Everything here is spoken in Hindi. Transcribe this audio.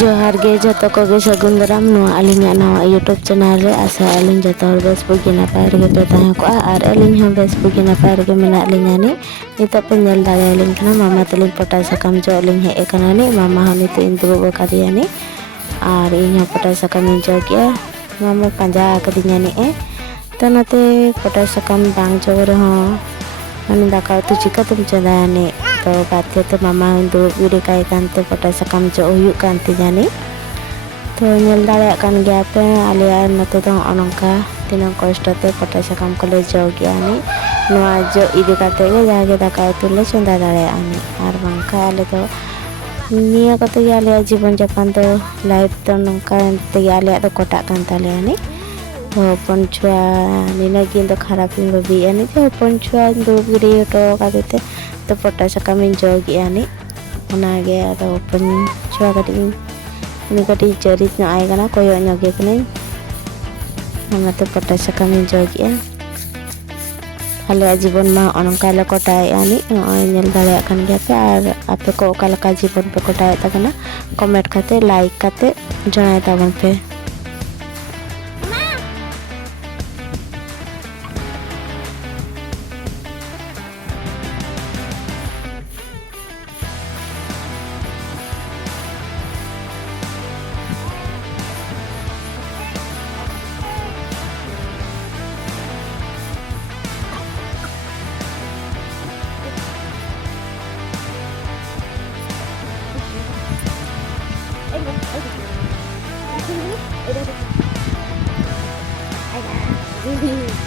जोहार गे जतो को गे सगुन दाराम आलिंगा नवा यूट्यूब चैनल रे आशा आलिंग जतो हर बेस बुगी नपाय रेगे पे ताहें को आर आलिंग हम बेस बुगी नपाय रेगे मेना लिंगा नि नितो पे नेल दाड़े आलिंग कना मामा तलिंग पटा सकम जो आलिंग हे एकना नि मामा हो नितो इन दुबो कादिया नि आर इन पटा सकम इन जो गया मामा पंजा कदिnya नि तो नाते पटा सकम बांग जो रहो माने दाका उतु चिका तुम चंदाया नि तो बाते तो मामा दुबो वीडियो काई कांते पटा सकम जो हुयुक कांते जानी तो नेल दाड़े कान गया पे आलिया नते तो अनंका तीनों कष्ट ते पटा सकम को जो गया नि नुआ जो इदी काते गे जागे दाका उतु ले चंदा दाड़े आनी आर बांका आले तो निया कते गे आलिया जीवन जापान तो लाइफ तो नंका ते आलिया तो कोटा कान तालिया नि तो पंचुआ निना गिन तो खराब इन बबी यानी तो पंचुआ दो वीडियो तो काते तो पटा सकम इन जो गया नि उना गे तो पंचुआ कटी ini kati cerit na ay kana koyo nya ge kene namate pata sakam इन जो गया हाले जीवन मा अनंका ले कोटाय आनी नेल दाड़े कान गया पे आर आपे को ओकालका जीवन पे कोटाय ताकना कमेंट काते लाइक काते जणाय ताबन पे Ada.